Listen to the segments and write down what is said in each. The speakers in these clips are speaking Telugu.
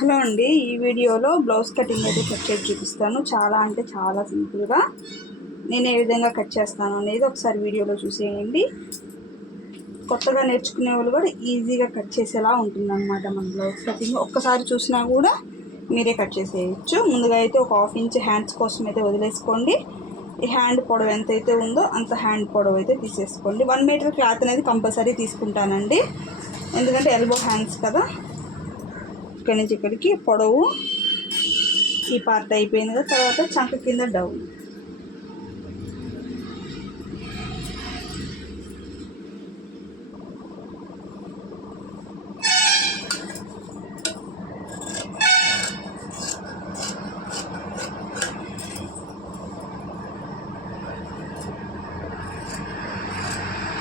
హలో అండి, ఈ వీడియోలో బ్లౌజ్ కటింగ్ అయితే కట్ చేసి చూపిస్తాను. చాలా అంటే చాలా సింపుల్గా నేను ఏ విధంగా కట్ చేస్తాను అనేది ఒకసారి వీడియోలో చూసేయండి. కొత్తగా నేర్చుకునే వాళ్ళు కూడా ఈజీగా కట్ చేసేలా ఉంటుందన్నమాట మన బ్లౌజ్ కటింగ్. ఒక్కసారి చూసినా కూడా మీరే కట్ చేసేయచ్చు. ముందుగా అయితే ఒక 1/2 ఇంచ్ హ్యాండ్స్ కోసం అయితే వదిలేసుకోండి. ఈ హ్యాండ్ పొడవు ఎంతైతే ఉందో అంత హ్యాండ్ పొడవు అయితే తీసేసుకోండి. 1 మీటర్ క్లాత్ అనేది కంపల్సరీ తీసుకుంటానండి, ఎందుకంటే ఎల్బో హ్యాండ్స్ కదా. ఇక్కడి నుంచి ఇక్కడికి పొడవు ఈ పార్ట్ అయిపోయింది కదా. తర్వాత చంక కింద డౌన్.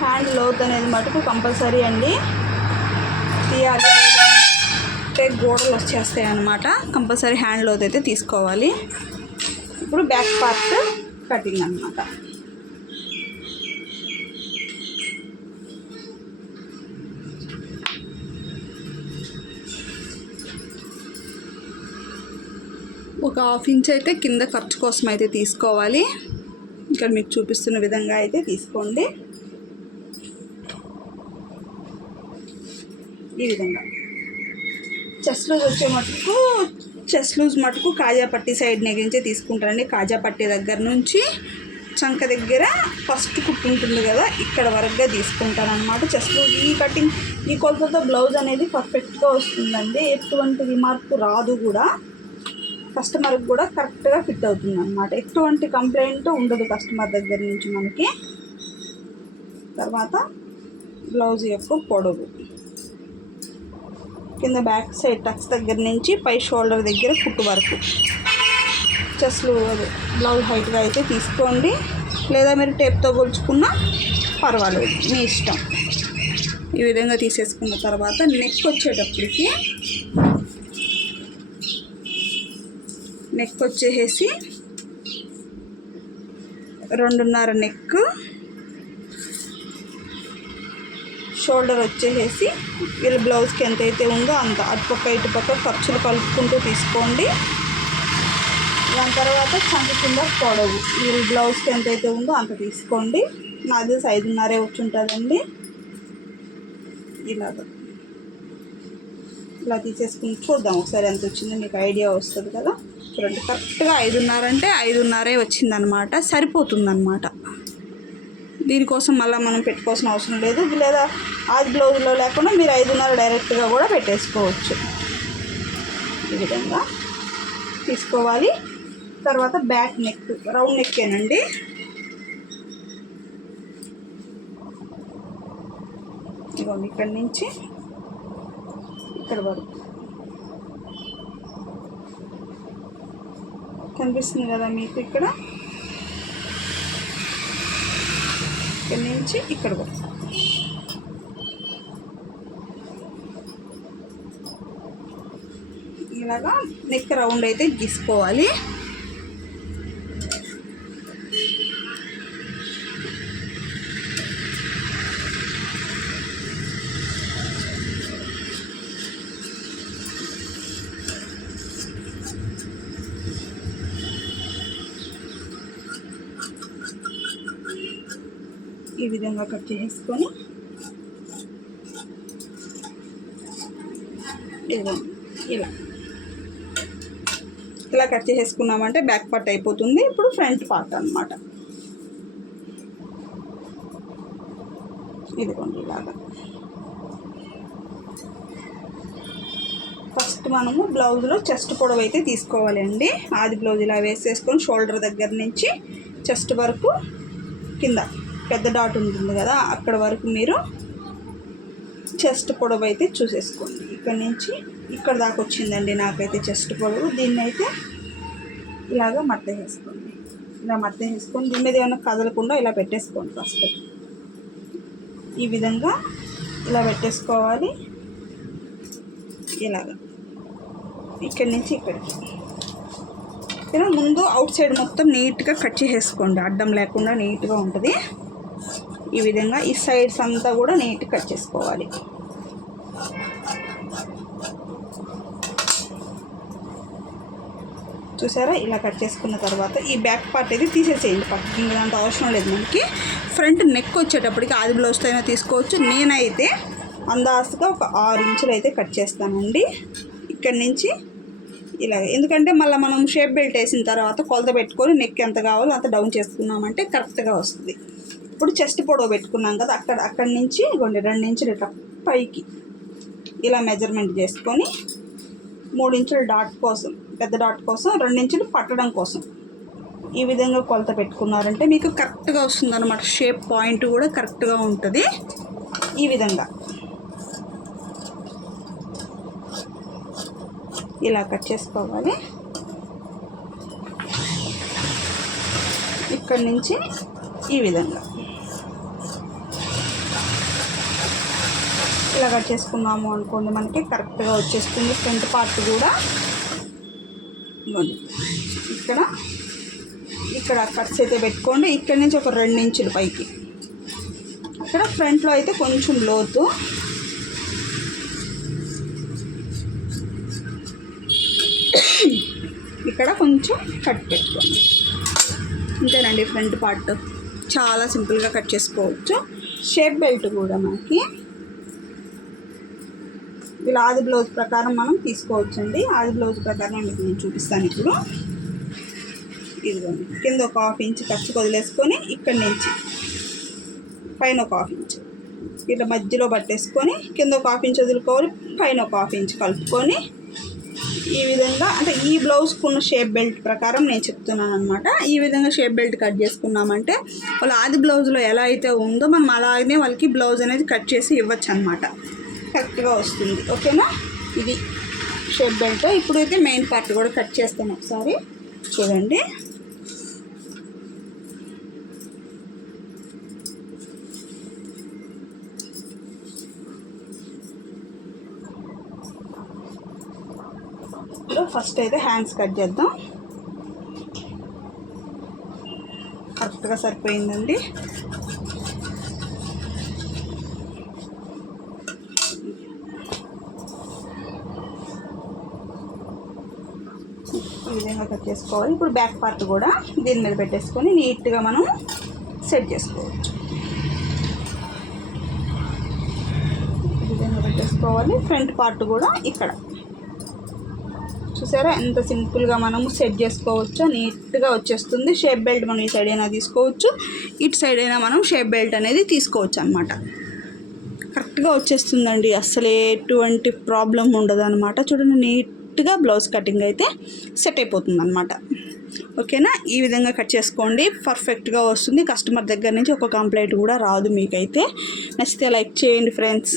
హ్యాండ్ లోత్ అనేది మటుకు కంపల్సరీ అండి తీయాలి, లేదంటే గోడలు వచ్చేస్తాయి అన్నమాట. కంపల్సరీ హ్యాండ్ లోత్ అయితే తీసుకోవాలి. ఇప్పుడు బ్యాక్ పార్ట్ కటింగ్ అన్నమాట. ఒక 1/2 ఇంచ్ అయితే కింద ఖర్చు కోసం అయితే తీసుకోవాలి. ఇక్కడ మీకు చూపిస్తున్న విధంగా అయితే తీసుకోండి. ఈ విధంగా చెస్ట్ లూజ్ వచ్చే మటుకు కాజా పట్టి సైడ్ నెగించే తీసుకుంటారండి. కాజా పట్టి దగ్గర నుంచి చంక దగ్గర ఫస్ట్ కుట్టు ఉంటుంది కదా, ఇక్కడ వరకుగా తీసుకుంటాను అనమాట. చెస్ట్ లూజ్ ఈ కటింగ్ ఈ కొలతతో బ్లౌజ్ అనేది పర్ఫెక్ట్గా వస్తుందండి. ఎటువంటి రిమార్క్ రాదు కూడా, కస్టమర్కి కూడా కరెక్ట్గా ఫిట్ అవుతుంది అనమాట. ఎటువంటి కంప్లైంట్ ఉండదు కస్టమర్ దగ్గర నుంచి మనకి. తర్వాత బ్లౌజ్ యొక్క పొడవు కింద బ్యాక్ సైడ్ టక్స్ దగ్గర నుంచి పై షోల్డర్ దగ్గర కుట్టు వరకు చెస్ట్లు బ్లౌజ్ హైట్గా అయితే తీసుకోండి, లేదా మీరు టేప్తో కొలుచుకున్నా పర్వాలేదు, మీ ఇష్టం. ఈ విధంగా తీసేసుకున్న తర్వాత నెక్ వచ్చేటప్పటికి నెక్ వచ్చేసి 2.5 నెక్, షోల్డర్ వచ్చేసి వీళ్ళ బ్లౌజ్కి ఎంతైతే ఉందో అంత అటుపక్క ఇటుపక్క ఖర్చులు కలుపుకుంటూ తీసుకోండి. దాని తర్వాత చంక కింద పొడవు వీళ్ళ బ్లౌజ్కి ఎంతైతే ఉందో అంత తీసుకోండి. నాది 5.5 వచ్చి ఉంటుందండి. ఇలా తీసేసుకుని చూద్దాం ఒకసారి ఎంత వచ్చిందో, మీకు ఐడియా వస్తుంది కదా. చూడండి, కరెక్ట్గా 5.5 అంటే 5.5 వచ్చిందనమాట, సరిపోతుందన్నమాట. దీనికోసం మళ్ళీ మనం పెట్టుకోవాల్సిన అవసరం లేదు. లేదా ఆది బ్లౌజ్లో లేకుండా మీరు 5.5 డైరెక్ట్గా కూడా పెట్టేసుకోవచ్చు. ఈ విధంగా తీసుకోవాలి. తర్వాత బ్యాక్ నెక్ రౌండ్ నెక్కేనండి. ఇదిగోండి, ఇక్కడి నుంచి ఇక్కడ వరకు కనిపిస్తుంది కదా మీకు. ఇక్కడ నుంచి ఇక్కడ వరకు ఇలాగా నెక్ రౌండ్ అయితే గీసుకోవాలి. ఈ విధంగా కట్ చేసుకొని ఇలా కట్ చేసుకున్నామంటే బ్యాక్ పార్ట్ అయిపోతుంది. ఇప్పుడు ఫ్రంట్ పార్ట్ అన్నమాట. ఇదిగోండి ఇలాగా. ఫస్ట్ మనము బ్లౌజ్లో చెస్ట్ పొడవు అయితే తీసుకోవాలి అండి. ఆది బ్లౌజ్ ఇలా వేసేసుకొని షోల్డర్ దగ్గర నుంచి చెస్ట్ వరకు కింద పెద్ద డాట్ ఉంటుంది కదా, అక్కడ వరకు మీరు చెస్ట్ పొడవు అయితే చూసేసుకోండి. ఇక్కడ నుంచి ఇక్కడ దాకా వచ్చిందండి నాకైతే చెస్ట్ పొడవు. దీన్ని అయితే ఇలాగ మడత వేసుకోండి. ఇలా మడత వేసుకొని దీని మీద ఏమైనా కదలకుండా ఇలా పెట్టేసుకోండి. ఫస్ట్ ఈ విధంగా ఇలా పెట్టేసుకోవాలి. ఇలాగ ఇక్కడి నుంచి ఇక్కడికి ఇలా ముందు అవుట్ సైడ్ మొత్తం నీట్గా కట్ చేసేసుకోండి, అడ్డం లేకుండా నీట్గా ఉంటుంది. ఈ విధంగా ఈ సైడ్స్ అంతా కూడా నీట్గా కట్ చేసుకోవాలి. చూసారా? ఇలా కట్ చేసుకున్న తర్వాత ఈ బ్యాక్ పార్ట్ అయితే తీసేసేయండి పక్కకి, ఇంకా దాంతో అవసరం లేదు మనకి. ఫ్రంట్ నెక్ వచ్చేటప్పటికి ఆది బ్లౌజ్తో అయినా తీసుకోవచ్చు. నేనైతే అందాజుగా ఒక 6 ఇంచులు అయితే కట్ చేస్తానండి ఇక్కడి నుంచి ఇలా. ఎందుకంటే మళ్ళీ మనం షేప్ బెల్ట్ వేసిన తర్వాత కొలత పెట్టుకొని నెక్ ఎంత కావాలో అంత డౌన్ చేసుకున్నామంటే కరెక్ట్గా వస్తుంది. ఇప్పుడు చెస్ట్ పొడవు పెట్టుకున్నాం కదా, అక్కడి నుంచి 2 ఇంచులు ఇట్లా పైకి ఇలా మెజర్మెంట్ చేసుకొని 3 ఇంచుల డాట్ కోసం, పెద్ద డాట్ కోసం 2 ఇంచులు పట్టడం కోసం ఈ విధంగా కొలత పెట్టుకున్నారంటే మీకు కరెక్ట్గా వస్తుంది అన్నమాట. షేప్ పాయింట్ కూడా కరెక్ట్గా ఉంటుంది. ఈ విధంగా ఇలా కట్ చేసుకోవాలి. ఇక్కడి నుంచి ఈ విధంగా ఇలా కట్ చేసుకున్నాము అనుకోండి, మనకి కరెక్ట్గా వచ్చేస్తుంది. ఫ్రంట్ పార్ట్ కూడా ఇక్కడ కట్స్ అయితే పెట్టుకోండి. ఇక్కడ నుంచి ఒక 2 ఇంచులు పైకి. ఇక్కడ ఫ్రంట్లో అయితే కొంచెం లోతు, ఇక్కడ కొంచెం కట్ పెట్టుకోండి. అంతేనండి ఫ్రంట్ పార్ట్. చాలా సింపుల్గా కట్ చేసుకోవచ్చు. షేప్ బెల్ట్ కూడా మనకి ఇలా ఆది బ్లౌజ్ ప్రకారం మనం తీసుకోవచ్చండి. ఆది బ్లౌజ్ ప్రకారం మీకు నేను చూపిస్తాను ఇప్పుడు. ఇదిగోండి, కింద ఒక 1/2 ఇంచ్ ఖర్చు వదిలేసుకొని ఇక్కడి నుంచి పైన ఒక 1/2 ఇంచ్ ఇట్లా మధ్యలో పట్టేసుకొని కింద ఒక 1/2 ఇంచ్ వదులుకోవాలి, పైన ఒక 1/2 ఇంచ్ కలుపుకొని ఈ విధంగా, అంటే ఈ బ్లౌజ్కున్న షేప్ బెల్ట్ ప్రకారం నేను చెప్తున్నాను అనమాట. ఈ విధంగా షేప్ బెల్ట్ కట్ చేసుకున్నామంటే వాళ్ళ ఆది బ్లౌజ్లో ఎలా అయితే ఉందో మనం అలాగే వాళ్ళకి బ్లౌజ్ అనేది కట్ చేసి ఇవ్వచ్చు అనమాట. కరెక్ట్గా వస్తుంది. ఓకేనా? ఇది షేప్ బెల్ట్. ఇప్పుడైతే మెయిన్ పార్ట్ కూడా కట్ చేస్తాను. ఒకసారి చూడండి. ఫస్ట్ అయితే హ్యాండ్స్ కట్ చేద్దాం. కరెక్ట్గా సరిపోయిందండి. ఈ విధంగా కట్ చేసుకోవాలి. ఇప్పుడు బ్యాక్ పార్ట్ కూడా దీని మీద పెట్టేసుకొని నీట్గా మనం సెట్ చేసుకోవచ్చు. ఈ విధంగా పెట్టేసుకోవాలి. ఫ్రంట్ పార్ట్ కూడా ఇక్కడ చూసారా ఎంత సింపుల్గా మనము సెట్ చేసుకోవచ్చు. నీట్గా వచ్చేస్తుంది. షేప్ బెల్ట్ మనం ఈ సైడ్ అయినా తీసుకోవచ్చు, ఇటు సైడ్ అయినా మనం షేప్ బెల్ట్ అనేది తీసుకోవచ్చు అనమాట. కరెక్ట్గా వచ్చేస్తుందండి. అసలు ఎటువంటి ప్రాబ్లం ఉండదు అనమాట. చూడండి, నీట్గా బ్లౌజ్ కటింగ్ అయితే సెట్ అయిపోతుంది అనమాట. ఓకేనా? ఈ విధంగా కట్ చేసుకోండి. పర్ఫెక్ట్గా వస్తుంది. కస్టమర్ దగ్గర నుంచి ఒక కంప్లైంట్ కూడా రాదు మీకైతే. నచ్చితే లైక్ చేయండి ఫ్రెండ్స్.